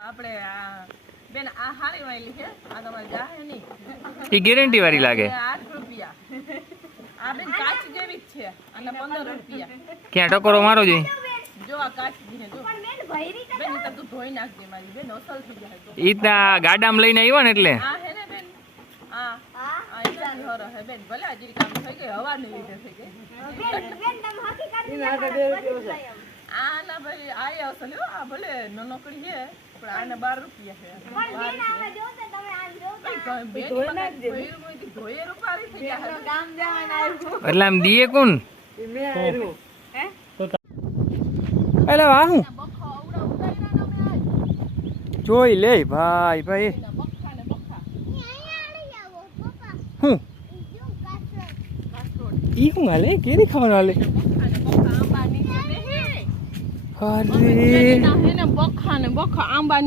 આપણે આ બેન આ હારી વાળી છે આ તમારે જાહે નહીં એ ગેરંટી વાળી લાગે 8 રૂપિયા આ બેન કાચ જેવી જ છે અને 15 રૂપિયા ક્યાં ટકોરો મારો જોઈ જો આ કાચ છે જો પણ બેન ભૈરી બેન તો તું ધોઈ નાખજે મારી બેન અસલ થઈ જાય તો ઈ તા ગાડામાં લઈને આવ્યો ને એટલે આ હે ને બેન આ એનાથી હરો હે બેન ભલે આજી કામ થઈ ગઈ હવા ની લીધે થઈ ગઈ બેન તમે હકીકત આ ના ભાઈ આ આવશે લ્યો આ ભલે નનકડી છે પણ આને 12 રૂપિયા છે પણ બેન આમાં જો તો તમે આ જો બેન ધોઈ નાખજે ધોઈ રૂપારી થઈ ગયા ગામ જવાના આવ્યું એટલે આમ દીએ કોણ મે આવ્યું હે એટલે આ હું જોઈ લે ભાઈ ભાઈ હું ઈ હું હાલે કેરી ખાવાનું હાલે અરે બખા ને બખા આંબા